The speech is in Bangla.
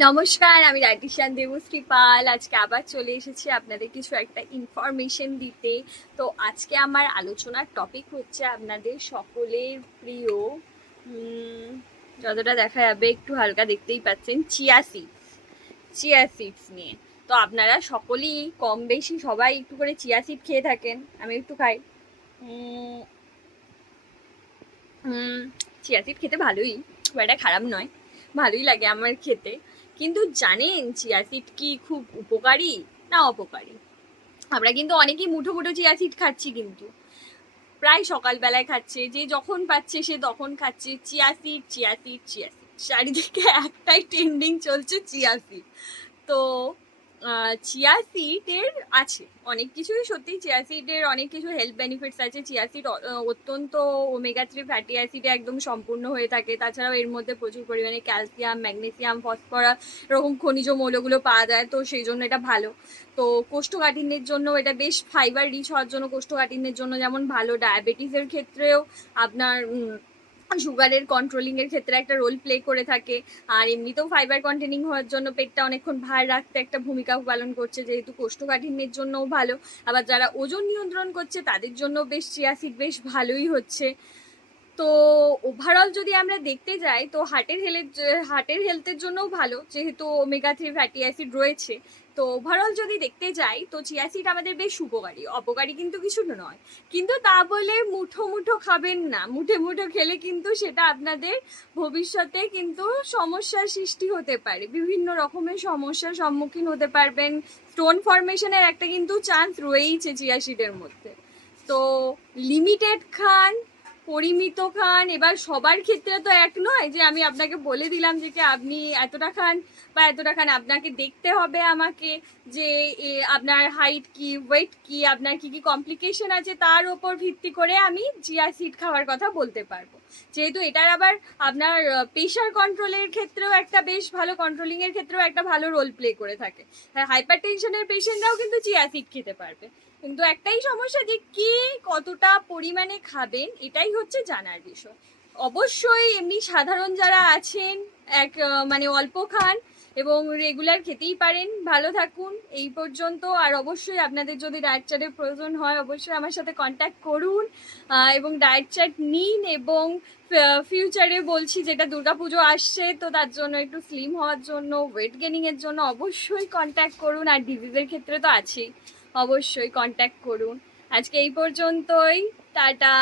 নমস্কার, আমি ডায়েটিশিয়ান দেবশ্রী পাল। আজকে আবার চলে এসেছি আপনাদের কিছু একটা ইনফরমেশন দিতে। তো আজকে আমার আলোচনার টপিক হচ্ছে আপনাদের সকলের প্রিয়, যতটা দেখা যাবে একটু হালকা দেখতেই পাচ্ছেন, চিয়া সিডস নিয়ে। তো আপনারা সকলেই কম বেশি সবাই একটু করে চিয়া সিড খেয়ে থাকেন। আমি একটু খাই। চিয়া সিড খেতে ভালোই, খুব একটা খারাপ নয়, ভালোই লাগে আমার খেতে। কিন্তু জানেন চিয়া সিড কি খুব উপকারী না অপকারী? আমরা কিন্তু অনেকেই মুঠো মুঠো চিয়া সিড খাচ্ছি, কিন্তু প্রায় সকালবেলায় খাচ্ছে, যে যখন পাচ্ছে সে তখন খাচ্ছে chia seed, chia seed, chia seed, চারিদিকে একটাই ট্রেন্ডিং চলছে, চিয়া সিড। তো চিয়া সিডের আছে অনেক কিছুই, সত্যি চিয়া সিডের অনেক কিছু হেলথ বেনিফিটস আছে। চিয়া সিড অত্যন্ত ওমেগা 3 ফ্যাটি অ্যাসিডে একদম সম্পূর্ণ হয়ে থাকে। তাছাড়াও এর মধ্যে প্রচুর পরিমাণে ক্যালসিয়াম, ম্যাগনেসিয়াম, ফসফরাস এরকম খনিজ মৌলগুলো পাওয়া যায়, তো সেই জন্য এটা ভালো। তো কোষ্ঠকাঠিন্যের জন্য এটা বেশ, ফাইবার রিচ হওয়ার জন্য কোষ্ঠকাঠিন্যের জন্য যেমন ভালো, ডায়াবেটিসের ক্ষেত্রেও আপনার সুগারের কন্ট্রোলিং এর ক্ষেত্রে একটা রোল প্লে করে থাকে। আর এমনিতেও ফাইবার কন্টেনিং হওয়ার জন্য পেটটা অনেকক্ষণ ভার রাখতে একটা ভূমিকা পালন করছে, যেহেতু কোষ্ঠকাঠিন্যের জন্যও ভালো। আবার যারা ওজন নিয়ন্ত্রণ করছে তাদের জন্য বেশ চিয়া সিড বেশ ভালোই হচ্ছে। তো ওভারঅল যদি আমরা দেখতে যাই তো হার্টের হেলথের জন্যও ভালো, যেহেতু ওমেগা 3 ফ্যাটি অ্যাসিড রয়েছে। তো ওভারঅল যদি দেখতে যাই তো চিয়া সিড আমাদের বেশ উপকারী, অপকারী কিন্তু কিছু নয়। কিন্তু তা বলে মুঠো মুঠো খাবেন না, মুঠে মুঠো খেলে কিন্তু সেটা আপনাদের ভবিষ্যতে কিন্তু সমস্যার সৃষ্টি হতে পারে, বিভিন্ন রকমের সমস্যার সম্মুখীন হতে পারবেন। স্টোন ফরমেশনের একটা কিন্তু চান্স রয়েইছে চিয়া সিডের মধ্যে। তো লিমিটেড খান, পরিমিত খান। এবার সবার ক্ষেত্রে তো এক নয় যে আমি আপনাকে বলে দিলাম যে কি আপনি এতটা খান বা এতটা খান। আপনাকে দেখতে হবে আমাকে যে আপনার হাইট কি, ওয়েট কি, আপনার কি কি কমপ্লিকেশন আছে, তার ওপর ভিত্তি করে আমি চিয়া সিড খাওয়ার কথা বলতে পারবো। যেহেতু এটার আবার আপনার প্রেশার কন্ট্রোলের ক্ষেত্রেও একটা বেশ ভালো, কন্ট্রোলিং এর ক্ষেত্রেও একটা ভালো রোল প্লে করে থাকে। হাইপার টেনশনের পেশেন্টরাও কিন্তু চিয়া সিড খেতে পারবে। কিন্তু একটাই সমস্যা যে কি কতটা পরিমাণে খাবেন, এটাই হচ্ছে জানার বিষয়। অবশ্যই এমনি সাধারণ যারা আছেন মানে অল্প খান এবং রেগুলার খেতেই পারেন, ভালো থাকুন এই পর্যন্ত। আর অবশ্যই আপনাদের যদি ডায়েট চার্টের প্রয়োজন হয় অবশ্যই আমার সাথে কন্ট্যাক্ট করুন এবং ডায়েট চার্ট নিন। এবং ফিউচারে বলছি, যেটা দুর্গাপুজো আসছে, তো তার জন্য একটু স্লিম হওয়ার জন্য, ওয়েট গেনিং এর জন্য অবশ্যই কন্ট্যাক্ট করুন। আর ডিজিজের ক্ষেত্রে তো আছেই, অবশ্যই কন্ট্যাক্ট করুন। আজকে এই পর্যন্তই, টাটা।